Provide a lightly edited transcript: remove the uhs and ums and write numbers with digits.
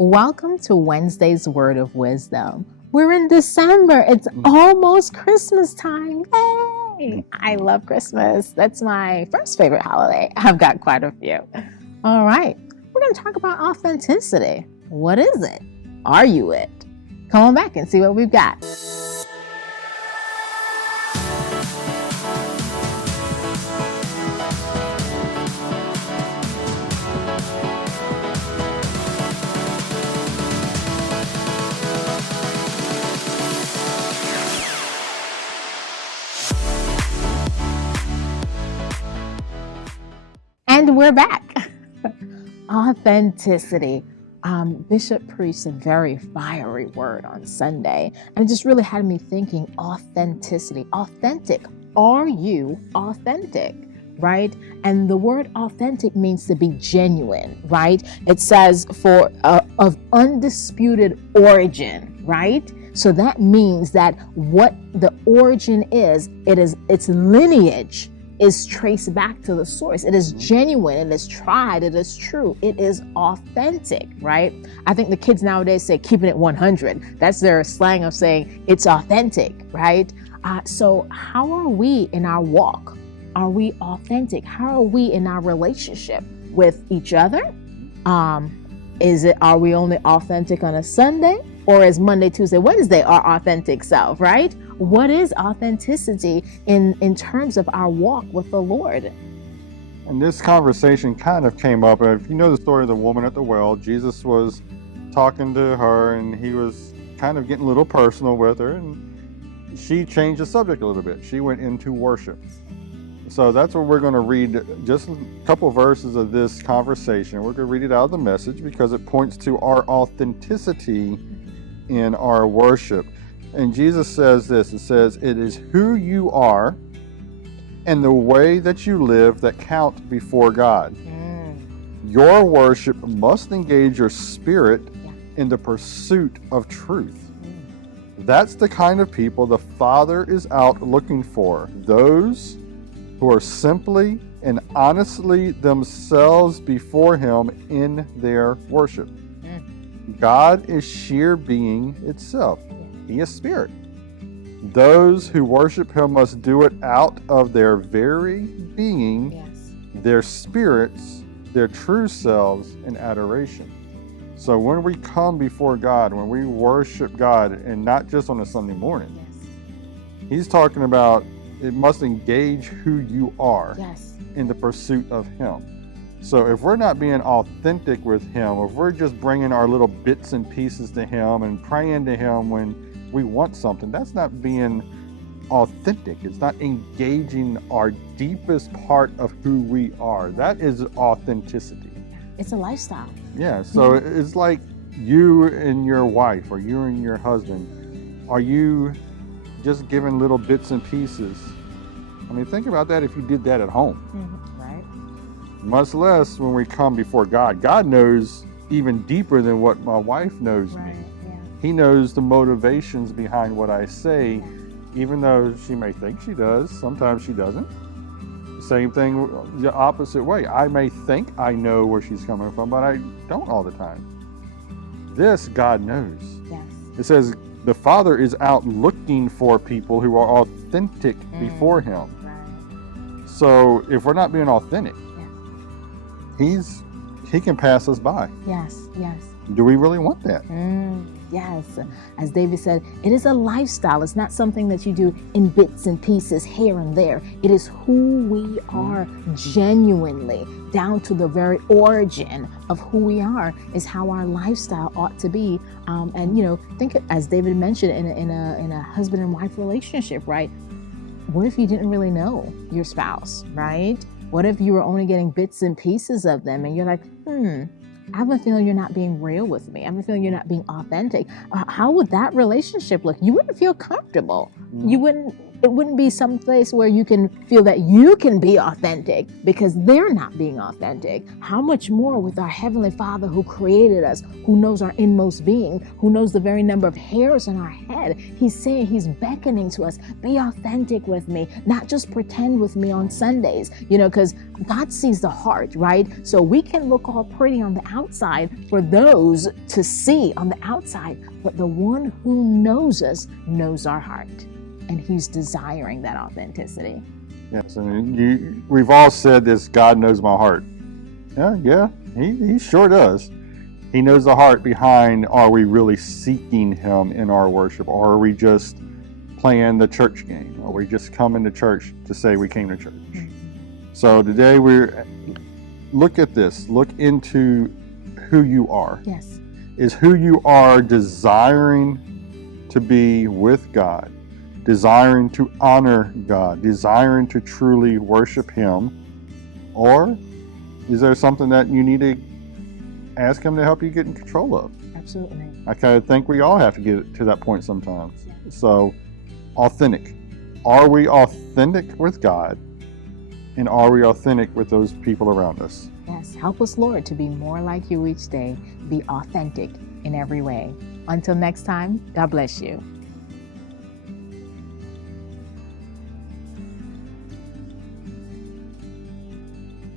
Welcome to Wednesday's Word of Wisdom. We're in December. It's almost Christmas time. Yay! I love Christmas. That's my first favorite holiday. I've got quite a few. All right. We're going to talk about authenticity. What is it? Are you it? Come on back and see what we've got. And we're back. Authenticity. Bishop preached a very fiery word on Sunday, and it just really had me thinking authenticity. Authentic. Are you authentic? Right? And the word authentic means to be genuine, right? It says of undisputed origin, right? So that means that what the origin is, its lineage is traced back to the source. It is genuine, it is tried, it is true, it is authentic, right? I think the kids nowadays say keeping it 100. That's their slang of saying it's authentic, right? So how are we in our walk? Are we authentic? How are we in our relationship with each other? Are we only authentic on a Sunday? Or is Monday, Tuesday, Wednesday our authentic self, right? What is authenticity in terms of our walk with the Lord? And this conversation kind of came up. If you know the story of the woman at the well, Jesus was talking to her and he was kind of getting a little personal with her, and she changed the subject a little bit. She went into worship. So that's what we're going to read, just a couple verses of this conversation. We're going to read it out of the Message because it points to our authenticity in our worship. And Jesus says this, it says, "It is who you are and the way that you live that count before God. Your worship must engage your spirit in the pursuit of truth. That's the kind of people the Father is out looking for, those who are simply and honestly themselves before Him in their worship. God is sheer being itself. He is spirit. Those who worship Him must do it out of their very being, their spirits, their true selves in adoration." So when we come before God, when we worship God, and not just on a Sunday morning, He's talking about it must engage who you are in the pursuit of Him. So if we're not being authentic with Him, if we're just bringing our little bits and pieces to Him and praying to Him when we want something, that's not being authentic. It's not engaging our deepest part of who we are. That is authenticity. It's a lifestyle. Yeah, so it's like you and your wife or you and your husband. Are you just giving little bits and pieces? I mean, think about that if you did that at home. Right. Much less when we come before God. God knows even deeper than what my wife knows me. He knows the motivations behind what I say, even though she may think she does. Sometimes she doesn't. Same thing the opposite way. I may think I know where she's coming from, but I don't all the time. This God knows. It says the Father is out looking for people who are authentic before Him. So if we're not being authentic, He can pass us by. Yes. Do we really want that? Yes. As David said, it is a lifestyle. It's not something that you do in bits and pieces here and there. It is who we are genuinely, down to the very origin of who we are, is how our lifestyle ought to be. And think, as David mentioned, in a husband and wife relationship, right? What if you didn't really know your spouse, right? What if you were only getting bits and pieces of them and you're like, I have a feeling you're not being real with me. I have a feeling you're not being authentic. How would that relationship look? You wouldn't feel comfortable. You wouldn't It wouldn't be some place where you can feel that you can be authentic because they're not being authentic. How much more with our Heavenly Father who created us, who knows our inmost being, who knows the very number of hairs on our head. He's saying, he's beckoning to us, be authentic with me, not just pretend with me on Sundays, because God sees the heart, right? So we can look all pretty on the outside for those to see on the outside, but the one who knows us knows our heart. And he's desiring that authenticity. Yes, and we've all said this, God knows my heart. Yeah, he sure does. He knows the heart behind, are we really seeking him in our worship? Or are we just playing the church game? Are we just coming to church to say we came to church? So today look at this. Look into who you are. Yes. Is who you are desiring to be with God? Desiring to honor God, desiring to truly worship him? Or is there something that you need to ask him to help you get in control of? Absolutely. I kind of think we all have to get to that point sometimes. So, authentic. Are we authentic with God? And are we authentic with those people around us? Yes. Help us, Lord, to be more like you each day. Be authentic in every way. Until next time, God bless you.